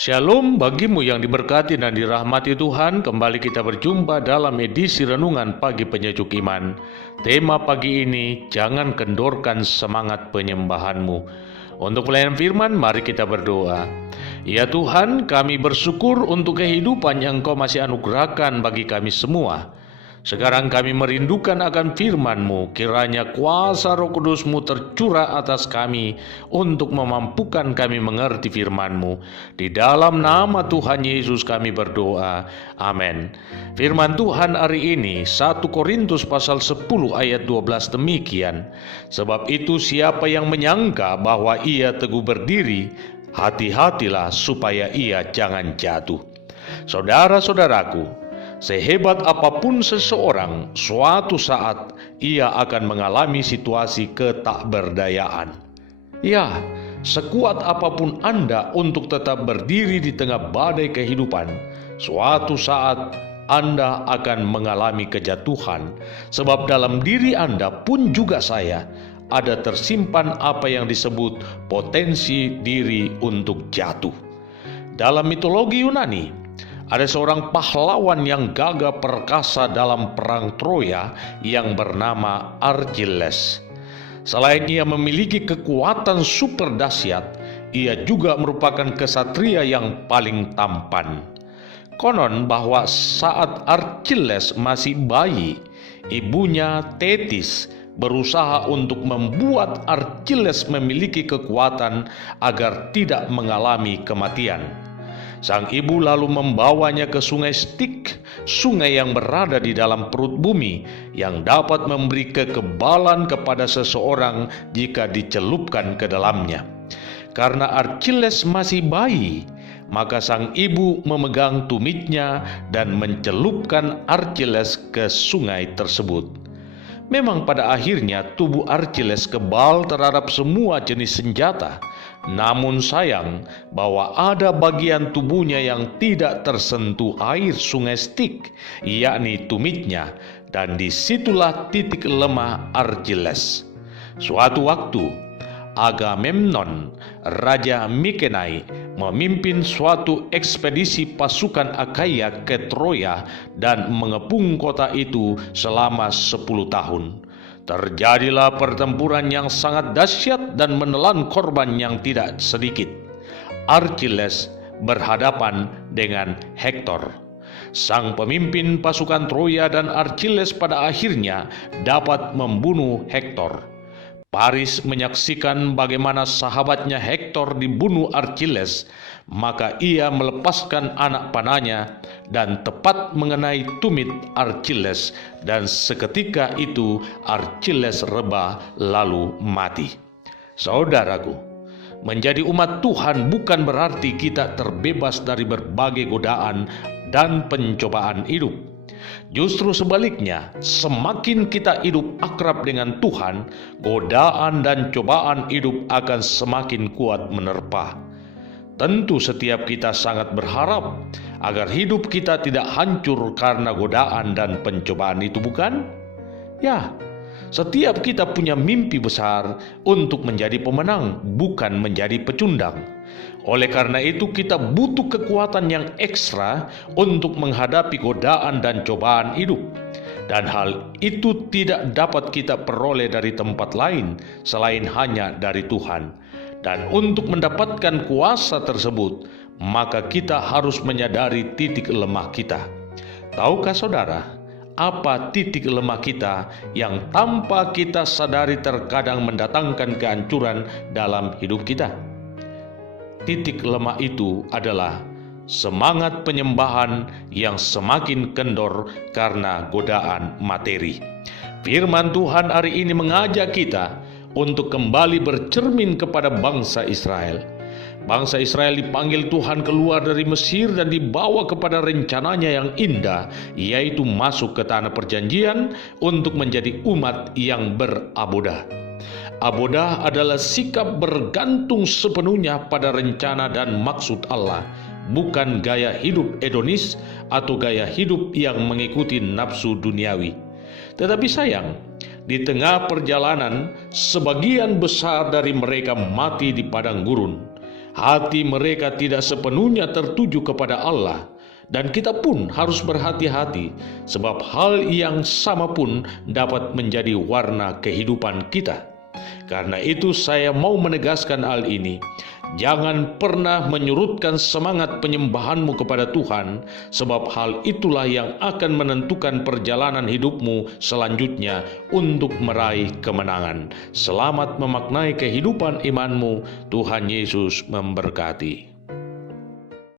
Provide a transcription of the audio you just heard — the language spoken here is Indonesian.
Shalom bagimu yang diberkati dan dirahmati Tuhan. Kembali kita berjumpa dalam edisi Renungan Pagi Penyejuk Iman. Tema pagi ini, jangan kendorkan semangat penyembahanmu. Untuk pelayanan firman, mari kita berdoa. Ya Tuhan, kami bersyukur untuk kehidupan yang Engkau masih anugerahkan bagi kami semua. Sekarang kami merindukan akan firman-Mu, kiranya kuasa Roh Kudus-Mu tercurah atas kami untuk memampukan kami mengerti firman-Mu. Di dalam nama Tuhan Yesus kami berdoa. Amin. Firman Tuhan hari ini 1 Korintus pasal 10 ayat 12 demikian. Sebab itu siapa yang menyangka bahwa ia teguh berdiri, hati-hatilah supaya ia jangan jatuh. Saudara-saudaraku, sehebat apapun seseorang, suatu saat ia akan mengalami situasi ketakberdayaan. Ya, sekuat apapun Anda untuk tetap berdiri di tengah badai kehidupan, suatu saat Anda akan mengalami kejatuhan. Sebab dalam diri Anda pun juga saya, ada tersimpan apa yang disebut potensi diri untuk jatuh. Dalam mitologi Yunani, ada seorang pahlawan yang gagah perkasa dalam perang Troya yang bernama Achilles. Selain ia memiliki kekuatan super dahsyat, ia juga merupakan kesatria yang paling tampan. Konon bahwa saat Achilles masih bayi, ibunya Thetis berusaha untuk membuat Achilles memiliki kekuatan agar tidak mengalami kematian. Sang ibu lalu membawanya ke sungai Styx, sungai yang berada di dalam perut bumi, yang dapat memberi kekebalan kepada seseorang jika dicelupkan ke dalamnya. Karena Achilles masih bayi, maka sang ibu memegang tumitnya dan mencelupkan Achilles ke sungai tersebut. Memang pada akhirnya tubuh Achilles kebal terhadap semua jenis senjata. Namun sayang bahwa ada bagian tubuhnya yang tidak tersentuh air sungai Styx, yakni tumitnya, dan disitulah titik lemah Achilles. Suatu waktu, Agamemnon, Raja Mykenai, memimpin suatu ekspedisi pasukan Achaia ke Troya dan mengepung kota itu selama 10 tahun. Terjadilah pertempuran yang sangat dahsyat dan menelan korban yang tidak sedikit. Achilles berhadapan dengan Hektor, sang pemimpin pasukan Troya, dan Achilles pada akhirnya dapat membunuh Hektor. Paris menyaksikan bagaimana sahabatnya Hektor dibunuh Achilles, maka ia melepaskan anak panahnya dan tepat mengenai tumit Achilles, dan seketika itu Achilles rebah lalu mati. Saudaraku, menjadi umat Tuhan bukan berarti kita terbebas dari berbagai godaan dan pencobaan hidup. Justru sebaliknya, semakin kita hidup akrab dengan Tuhan, godaan dan cobaan hidup akan semakin kuat menerpa. Tentu setiap kita sangat berharap agar hidup kita tidak hancur karena godaan dan pencobaan itu, bukan? Ya, setiap kita punya mimpi besar untuk menjadi pemenang, bukan menjadi pecundang. Oleh karena itu kita butuh kekuatan yang ekstra untuk menghadapi godaan dan cobaan hidup. Dan hal itu tidak dapat kita peroleh dari tempat lain selain hanya dari Tuhan. Dan untuk mendapatkan kuasa tersebut, maka kita harus menyadari titik lemah kita. Tahukah saudara, apa titik lemah kita yang tanpa kita sadari terkadang mendatangkan kehancuran dalam hidup kita? Titik lemah itu adalah semangat penyembahan yang semakin kendor karena godaan materi. Firman Tuhan hari ini mengajak kita untuk kembali bercermin kepada bangsa Israel. Bangsa Israel dipanggil Tuhan keluar dari Mesir dan dibawa kepada rencananya yang indah, yaitu masuk ke tanah perjanjian untuk menjadi umat yang berabodah. Abodah adalah sikap bergantung sepenuhnya pada rencana dan maksud Allah, bukan gaya hidup hedonis atau gaya hidup yang mengikuti nafsu duniawi. Tetapi sayang, di tengah perjalanan, sebagian besar dari mereka mati di padang gurun. Hati mereka tidak sepenuhnya tertuju kepada Allah, dan kita pun harus berhati-hati, sebab hal yang sama pun dapat menjadi warna kehidupan kita. Karena itu saya mau menegaskan hal ini. Jangan pernah menyurutkan semangat penyembahanmu kepada Tuhan, sebab hal itulah yang akan menentukan perjalanan hidupmu selanjutnya untuk meraih kemenangan. Selamat memaknai kehidupan imanmu. Tuhan Yesus memberkati.